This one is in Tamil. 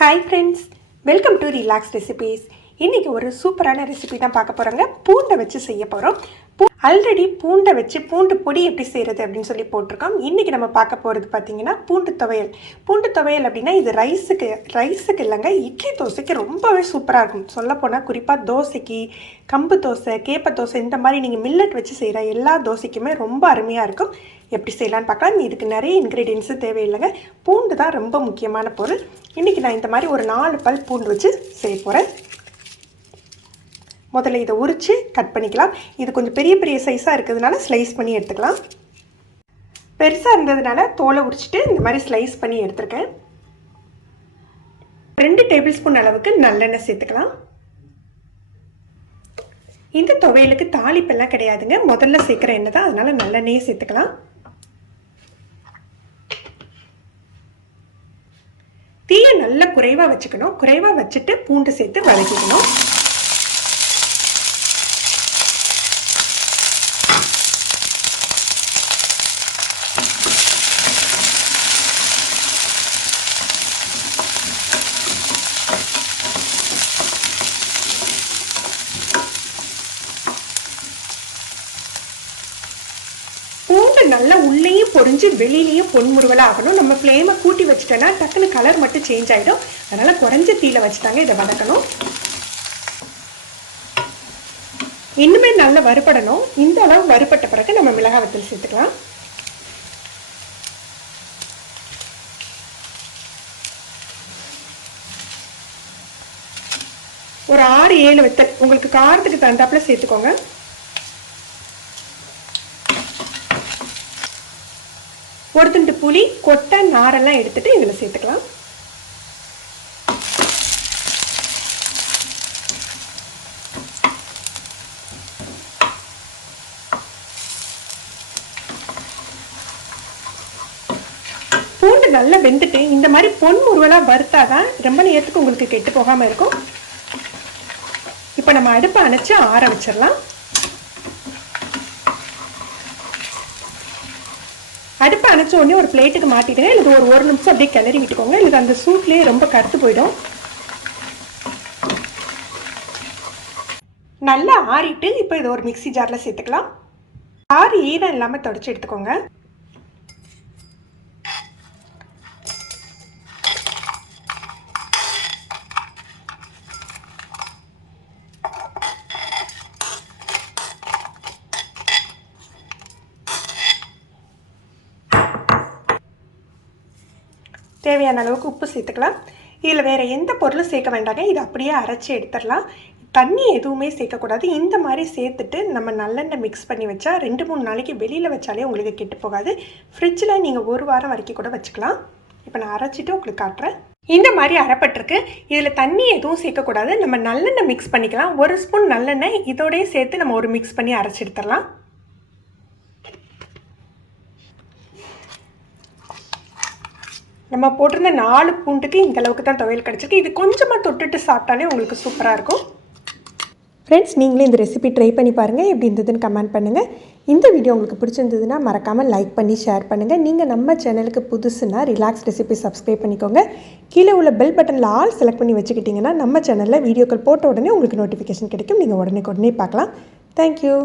Hi friends, welcome to Relax Recipes. இன்றைக்கி ஒரு சூப்பரான ரெசிபி தான் பார்க்க போகிறோங்க. பூண்டை வச்சு செய்ய போகிறோம். ஆல்ரெடி பூண்டை வச்சு பூண்டு பொடி எப்படி செய்கிறது அப்படின்னு சொல்லி போட்டிருக்கோம். இன்றைக்கி நம்ம பார்க்க போகிறது பார்த்திங்கன்னா பூண்டு துவையல். பூண்டு துவையல் அப்படின்னா இது ரைஸுக்கு இல்லைங்க, இட்லி தோசைக்கு ரொம்பவே சூப்பராக இருக்கும். சொல்லப்போனால் குறிப்பாக தோசைக்கு, கம்பு தோசை, கேப்ப தோசை, இந்த மாதிரி நீங்கள் மில்லட் வச்சு செய்கிற எல்லா தோசைக்குமே ரொம்ப அருமையாக இருக்கும். எப்படி செய்யலான்னு பார்க்கலாம். இதுக்கு நிறைய இன்க்ரீடியன்ஸு தேவையில்லைங்க, பூண்டு தான் ரொம்ப முக்கியமான பொருள். இன்றைக்கி நான் இந்த மாதிரி ஒரு 4 பல் பூண்டு வச்சு செய்ய போகிறேன். முதல்ல இதை உரித்து கட் பண்ணிக்கலாம். இது கொஞ்சம் பெரிய பெரிய சைஸாக இருக்கிறதுனால ஸ்லைஸ் பண்ணி எடுத்துக்கலாம். பெருசாக இருந்ததுனால தோலை உரிச்சிட்டு இந்த மாதிரி ஸ்லைஸ் பண்ணி எடுத்துருக்கேன். 2 டேபிள் ஸ்பூன் அளவுக்கு நல்லெண்ணெய் சேர்த்துக்கலாம். இந்த துவையலுக்கு தாளிப்பெல்லாம் கிடையாதுங்க, முதல்ல சேர்க்குற எண்ணெய் தான், அதனால் நல்லெண்ணெயே சேர்த்துக்கலாம். தீயை நல்லா குறைவாக வச்சுக்கணும். குறைவாக வச்சுட்டு பூண்டு சேர்த்து வதக்கிக்கணும். பூண்டு நல்லா உள்ளேயும் பொரிஞ்சு வெளியிலையும் பொன்முருவலாக ஆகணும். நம்ம ஃப்ளேமை கூட்டி வச்சுட்டோன்னா டக்குன்னு கலர் மட்டும் சேஞ்ச் ஆகிடும். அதனால் குறைஞ்ச தீயில் வச்சுட்டாங்க இதை வதக்கணும். இன்னுமே நல்லா வறுபடணும். இந்த அளவு வறுபட்ட பிறகு நம்ம மிளகாய் வத்தல் சேர்த்துக்கலாம். ஒரு 6-7 வத்தல் உங்களுக்கு காரத்துக்கு தகுந்தாப்புல சேர்த்துக்கோங்க. ஒரு துண்டு புளி, கொட்டை, நாரெல்லாம் எடுத்துட்டு இதில் சேர்த்துக்கலாம். பூண்டு நல்லா வெந்துட்டு இந்த மாதிரி பொன்முருவலாக வறுத்தாதான் ரொம்ப நேரத்துக்கு உங்களுக்கு கெட்டு போகாமல் இருக்கும். இப்போ நம்ம அடுப்பை அணைச்சு ஆற வச்சிடலாம். அடுப்பை அணைச்ச உடனே ஒரு பிளேட்டுக்கு மாட்டிடுங்க. இல்லை ஒரு நிமிஷம் அப்படியே கிளறி விட்டுக்கோங்க. இல்லை அந்த சூட்லேயே ரொம்ப கருத்து போயிடும். நல்லா ஆறிட்டு இப்போ இதை ஒரு மிக்சி ஜாரில் சேர்த்துக்கலாம். ஆறு ஈரம் இல்லாமல் தொடச்சி எடுத்துக்கோங்க. தேவையான அளவுக்கு உப்பு சேர்த்துக்கலாம். இதில் வேறு எந்த பொருளும் சேர்க்க வேண்டாங்க, இது அப்படியே அரைச்சி எடுத்துடலாம். தண்ணி எதுவுமே சேர்க்கக்கூடாது. இந்த மாதிரி சேர்த்துட்டு நம்ம நல்லெண்ணெய் மிக்ஸ் பண்ணி வச்சா 2-3 நாளைக்கு வெளியில் வச்சாலே உங்களுக்கு கெட்டு போகாது. ஃப்ரிட்ஜில் நீங்கள் 1 வாரம் வரைக்கும் கூட வச்சுக்கலாம். இப்போ நான் அரைச்சிட்டு உங்களுக்கு காட்டுறேன். இந்த மாதிரி அரைப்பட்டிருக்கு. இதில் தண்ணி எதுவும் சேர்க்கக்கூடாது. நம்ம நல்லெண்ணெய் மிக்ஸ் பண்ணிக்கலாம். 1 ஸ்பூன் நல்லெண்ணெய் இதோடய சேர்த்து நம்ம ஒரு மிக்ஸ் பண்ணி அரைச்சி எடுத்துடலாம். நம்ம போட்டிருந்த 4 பூண்டுக்கு இந்த அளவுக்கு தான் துவையல் கிடச்சிருக்கு. இது கொஞ்சமாக தொட்டுட்டு சாப்பிட்டாலே உங்களுக்கு சூப்பராக இருக்கும். ஃப்ரெண்ட்ஸ், நீங்களே இந்த ரெசிபி ட்ரை பண்ணி பாருங்கள். எப்படி இருந்ததுன்னு கமெண்ட் பண்ணுங்கள். இந்த வீடியோ உங்களுக்கு பிடிச்சிருந்ததுன்னா மறக்காமல் லைக் பண்ணி ஷேர் பண்ணுங்கள். நீங்கள் நம்ம சேனலுக்கு புதுசுன்னா ரிலாக்ஸ் ரெசிபி சப்ஸ்கிரைப் பண்ணிக்கோங்க. கீழே உள்ள பெல் பட்டனில் ஆல் செலக்ட் பண்ணி வச்சுக்கிட்டிங்கன்னா நம்ம சேனலில் வீடியோக்கள் போட்ட உடனே உங்களுக்கு நோட்டிஃபிகேஷன் கிடைக்கும். நீங்கள் உடனே பார்க்கலாம். தேங்க்யூ.